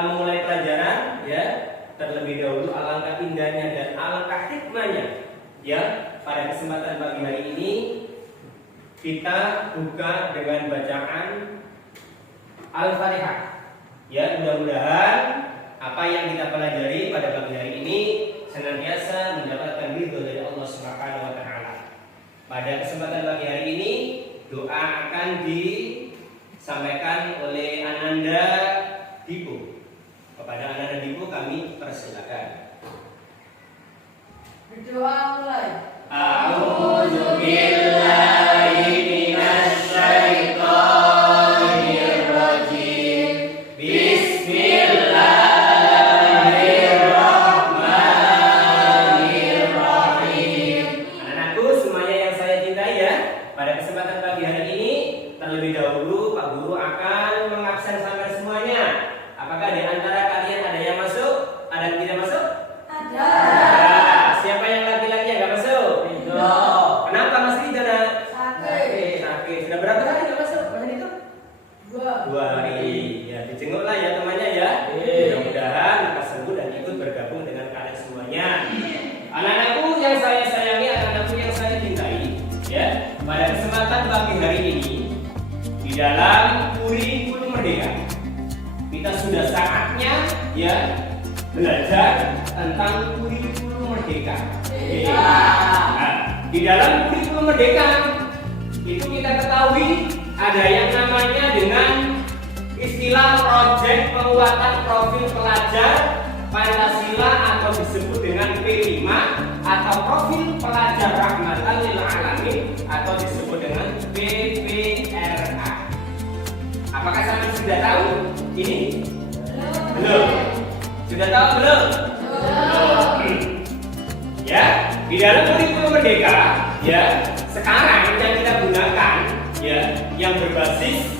memulai pelajaran ya, terlebih dahulu alangkah indahnya dan alangkah hikmahnya ya, pada kesempatan pagi hari ini kita buka dengan bacaan Al-Fatihah. Ya, mudah-mudahan apa yang kita pelajari pada pagi hari ini senantiasa mendapatkan ridho dari Allah Subhanahu wa taala. Pada kesempatan pagi hari ini doa akan disampaikan oleh Ananda Dipo. Kepada Ananda Dipo kami persilakan. Berdoa mulai. A'udzu billahi minasy syaithanir rajim. Bismillahirrahmanirrahim. Anak-anakku semuanya yang saya cintai ya, pada kesempatan pagi hari ini terlebih dahulu Pak Guru akan mengabsenkan semuanya. Apakah di antara kalian ada yang masuk? Ada yang tidak masuk? Ada. Siapa yang laki-laki yang nggak masuk? Ridho. Kenapa Mas Ridho? Sakit. Sakit. Sudah berapa hari nggak masuk? Mas Ridho? 2 hari. Ya, dijenguklah ya temannya ya. Mudah-mudahan lekas sembuh dan ikut bergabung dengan kalian semuanya. Anak-anakku yang saya sayangi, anak-anakku yang saya cintai, ya. Pada kesempatan pagi hari ini di dalam kurikulum merdeka kita sudah saatnya ya belajar tentang kurikulum merdeka. Nah, di dalam kurikulum merdeka itu kita ketahui ada yang namanya dengan istilah proyek penguatan profil pelajar Pancasila atau disebut dengan P5 atau profil pelajar rahmatan lil alamin atau disebut dengan PPRA. Apakah kalian sudah tahu ini? Belum. Sudah tahu belum? Belum. Ya, di dalam kurikulum merdeka ya, sekarang yang kita gunakan ya, yang berbasis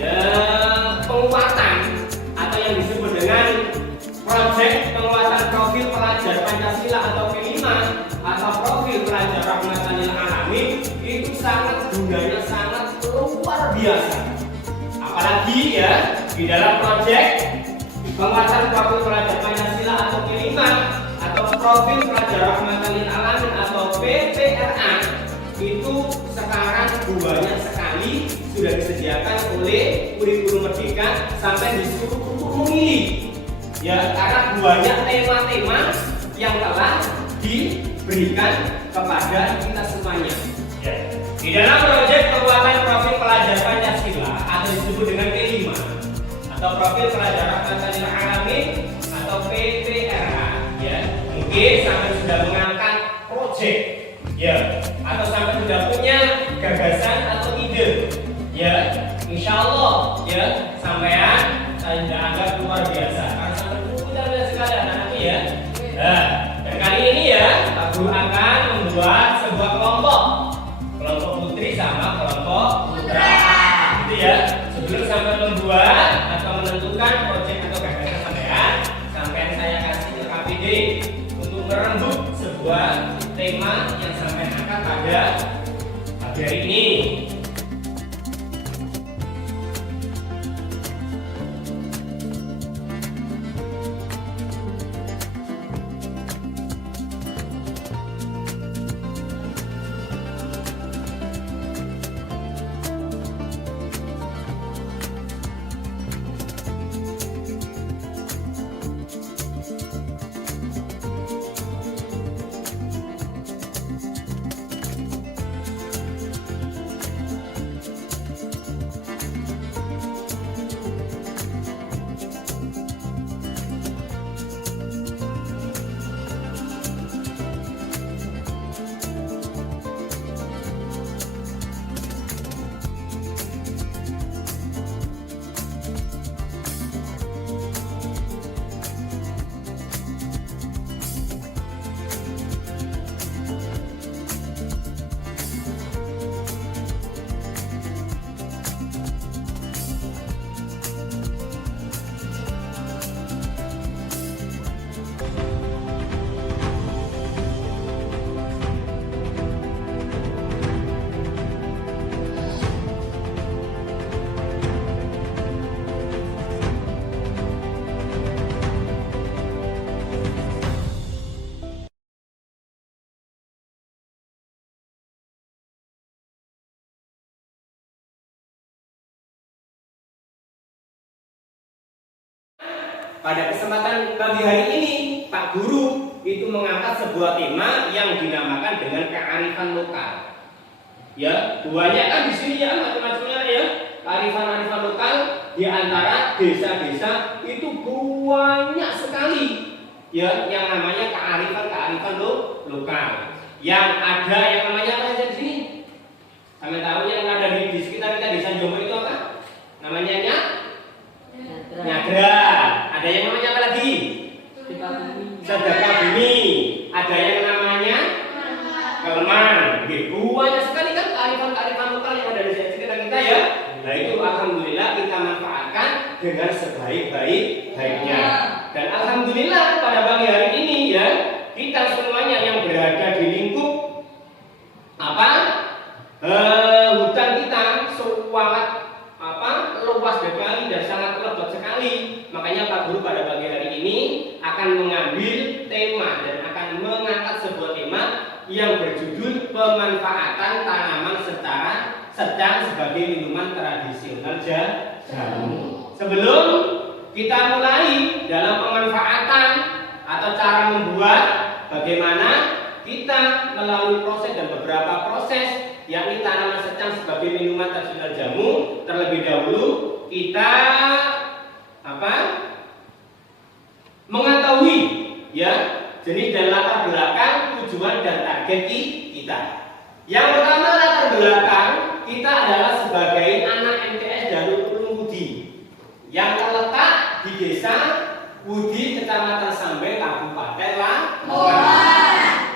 ya penguatan atau yang disebut dengan proyek penguatan profil pelajar Pancasila atau P5 atau profil pelajar rahmatan lil alamin itu gunanya sangat luar biasa. Apalagi ya di dalam proyek penguatan profil pelajar Pancasila atau P5 atau profil pelajar rahmatan lil alamin atau PPRA itu sekarang banyak sekali sudah disediakan oleh kurikulum merdeka sampai disuruh untuk memilih ya, karena banyak tema-tema yang telah diberikan kepada kita semuanya ya. Di dalam proyek penguatan profil pelajar Pancasila atau disebut dengan P5 atau profil pelajar rahmatan lil alamin atau PPRA ya, mungkin sampai sudah mengangkat proyek ya, atau sampai sudah punya gagasan atau ide ya, insya Allah ya sampean saya anggap luar biasa karena sampai mudah sekali anak-anak ya. Nah, dan kali ini ya Pak Guru akan membuat sebuah kelompok putri sama kelompok putra gitu ya. Sebelum sampai membuat atau menentukan proyek atau gagasan sampean saya kasih ke KPD untuk merembuk sebuah tema yang sampai angkat pada pagi hari ini. pada kesempatan pagi hari ini Pak Guru itu mengangkat sebuah tema yang dinamakan dengan kearifan lokal. Ya, banyak kan di sini ya macam-macamnya ya. Kearifan-kearifan lokal di antara desa-desa itu banyak sekali ya yang namanya kearifan lokal. Yang ada yang namanya apa saja di sini? Kalian tahu yang ada di sekitar kita desa Jombor itu apa? Namanya Nyadra. Ada yang namanya apa lagi? Sedekah bumi. Ada yang namanya Keleman. Banyak sekali kan kearifan-kearifan lokal yang ada di sekitar kita ya. Nah itu alhamdulillah kita manfaatkan dengan sebaik-baiknya. Dan alhamdulillah pada pagi hari ini ya kita semuanya yang berada di lingkup hutan kita sangat luas sekali dan sangat lebat sekali. Makanya Pak Guru pada pagi hari ini akan mengambil tema dan akan mengangkat sebuah tema yang berjudul pemanfaatan tanaman sedang sebagai minuman tradisional jamu. Sebelum kita mulai dalam pemanfaatan atau cara membuat, bagaimana kita melalui proses dan beberapa proses yakni tanaman sedang sebagai minuman tradisional jamu. Terlebih dahulu kita mengetahui ya jenis dan latar belakang tujuan dan target kita. Yang pertama latar belakang kita adalah sebagai anak MTS Darul Ulum Wudi yang terletak di desa Wudi, Kecamatan Sambeng, Kabupaten Lamongan.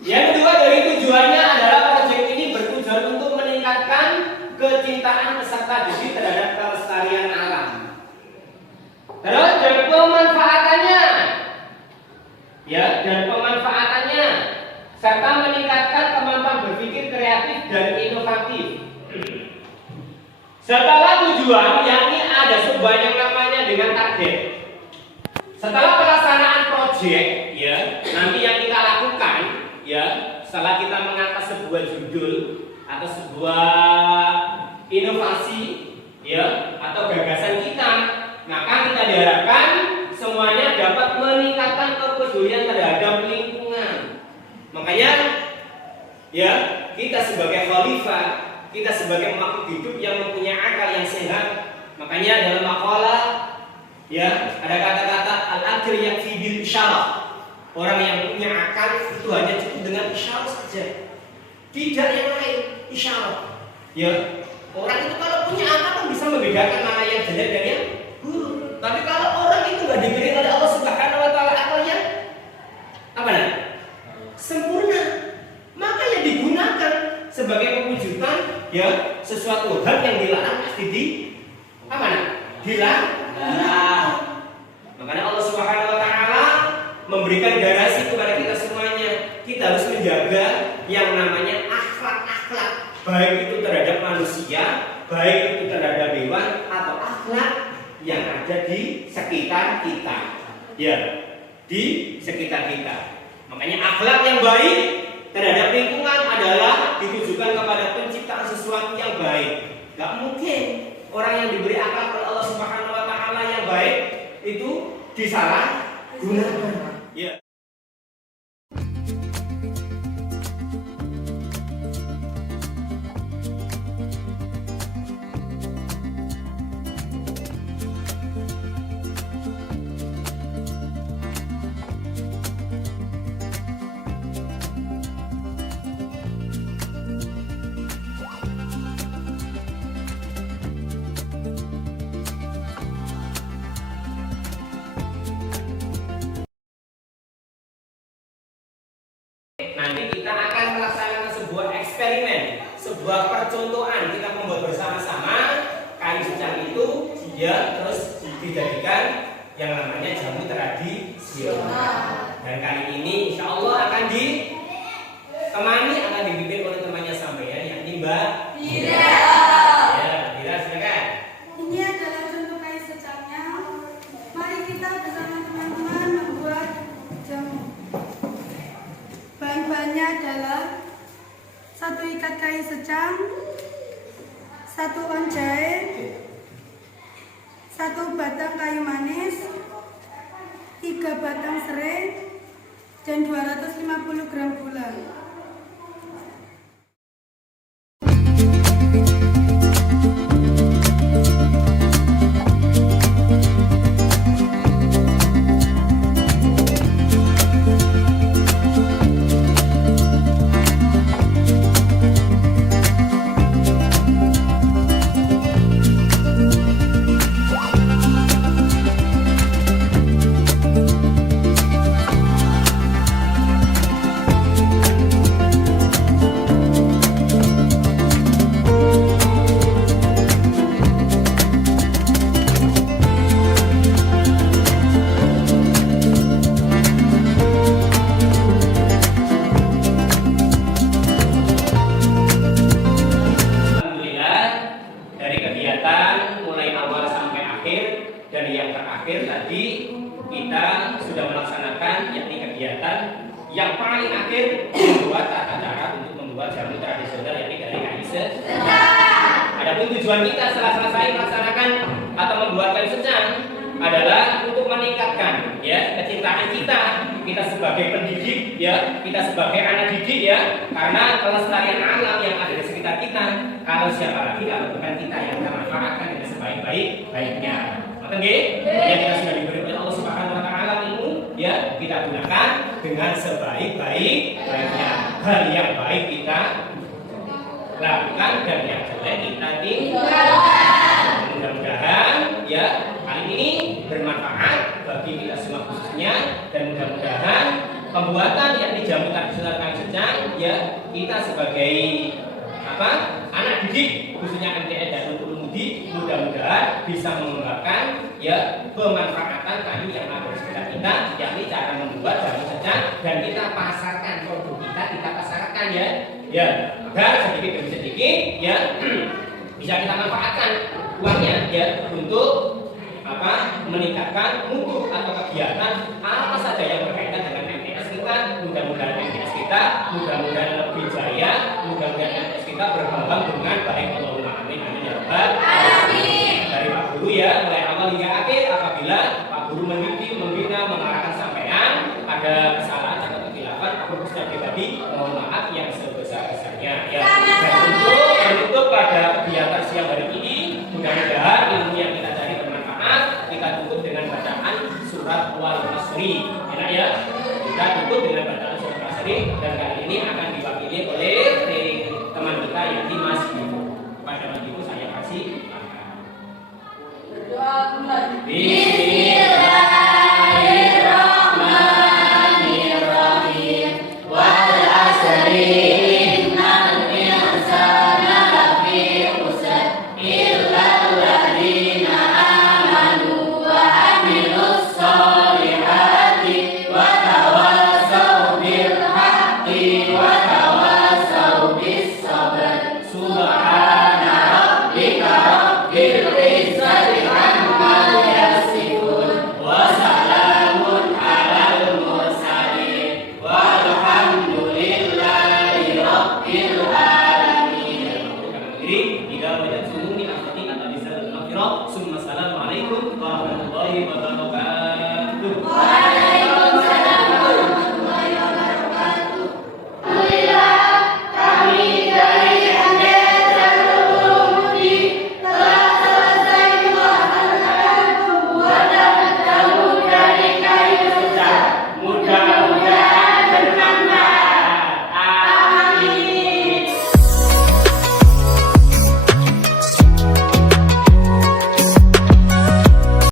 Yang kedua dari tujuannya adalah proyek ini bertujuan untuk meningkatkan kecintaan peserta didik terhadap kelestarian alam. Terus dan pemanfaatannya serta meningkatkan kemampuan berpikir kreatif dan inovatif. Setelah tujuan yakni ada sebuah yang namanya dengan target. Setelah pelaksanaan proyek ya, nanti yang kita lakukan ya, setelah kita mengangkat sebuah judul atau sebuah inovasi ya atau gagasan kita, maka kita diharapkan semuanya dapat meningkatkan kepedulian terhadap lingkungan. Makanya ya, kita sebagai khalifah, kita sebagai makhluk hidup yang mempunyai akal yang sehat. Makanya dalam makalah ya ada kata-kata al-aql yakfi bil isyarah. Orang yang punya akal itu hanya cukup dengan isyarat saja, tidak yang lain, isyarat. Ya, orang itu kalau punya akal kan bisa membedakan mana yang jelek dan yang buruk. Tapi kalau orang itu nggak diberi oleh Allah Subhanahu Wa Taala akalnya sempurna, maka yang digunakan sebagai pewujudan ya sesuatu hal yang dilarang pasti dilarang. Makanya Allah Subhanahu Wa Taala memberikan garasi kepada kita semuanya. Kita harus menjaga yang namanya akhlak-akhlak, baik itu terhadap manusia, baik itu terhadap hewan, atau akhlak yang ada di sekitar kita. Ya, di sekitar kita. Makanya akhlak yang baik terhadap lingkungan adalah ditujukan kepada penciptaan sesuatu yang baik. Gak mungkin orang yang diberi akal oleh Allah Subhanahu Wa Taala yang baik itu disalahgunakan. Ya. Nanti kita akan melaksanakan sebuah eksperimen, sebuah percontohan. Kita membuat bersama-sama kayu secang itu, ya, terus dijadikan yang namanya jamu tradisional. Dan kali ini insya Allah akan dibimbing oleh temannya sampean, yakni Mbak Dira. Ya, Dira silakan. Ini adalah contoh kayu secangnya. Mari kita bersama teman-teman membuat jamu. Bahan-bahannya adalah 1 ikat kayu secang, 1 on jahe, 1 batang kayu manis, batang serai dan 250 gram gula. Dan yang terakhir tadi kita sudah melaksanakan yakni kegiatan yang paling akhir membuat tata cara untuk membuat jamu tradisional yakni dari kayu secang. Adapun tujuan kita setelah selesai melaksanakan atau membuat kayu secang adalah untuk meningkatkan ya kecintaan kita sebagai pendidik ya, kita sebagai anak didik ya, karena kelestarian alam yang ada di sekitar kita, kalau siapa lagi kalau bukan kita yang memanfaatkan dengan sebaik-baiknya. Oke, yang kita sudah diberi oleh Allah Subhanahu wa taala ilmu ya, kita gunakan dengan sebaik-baiknya. Hal yang baik kita lakukan dan yang jelek kita tinggalkan. Mudah-mudahan ya kali ini bermanfaat bagi kita semua khususnya, dan mudah-mudahan pembuatan yakni jamu tradisional kayu secang ya, kita sebagai anak didik khususnya MTS dan Ulumudi mudah-mudahan bisa mengembangkan ya pemanfaatan kayu yang ada di sekitar kita, yakni cara membuat jamu secang, dan kita pasarkan produk kita pasarkan ya agar sedikit demi sedikit ya bisa kita manfaatkan uangnya ya untuk meningkatkan mutu atau kegiatan apa saja yang berkaitan dengan MTS kita. Mudah-mudahan MTS kita lebih jaya, mudah-mudahan MTS kita berkembang dengan baik. Allahumma amin amin ya rabbal alamin. Dari Pak Guru ya, mulai awal hingga akhir, apabila Pak Guru mendidik, membina, mengarahkan sampean ada kesalahan atau kekhilafan, Pak Guru secara pribadi mohon maaf yang sebesar-besarnya ya. Dan untuk pada kegiatan siang hari ini, mudah-mudahan ilmu yang kita cari bermanfaat. Kita tutup dengan bacaan surat Wal Asri. Enak ya? Kita tutup dengan bacaan surat Wal Asri, dan kali ini akan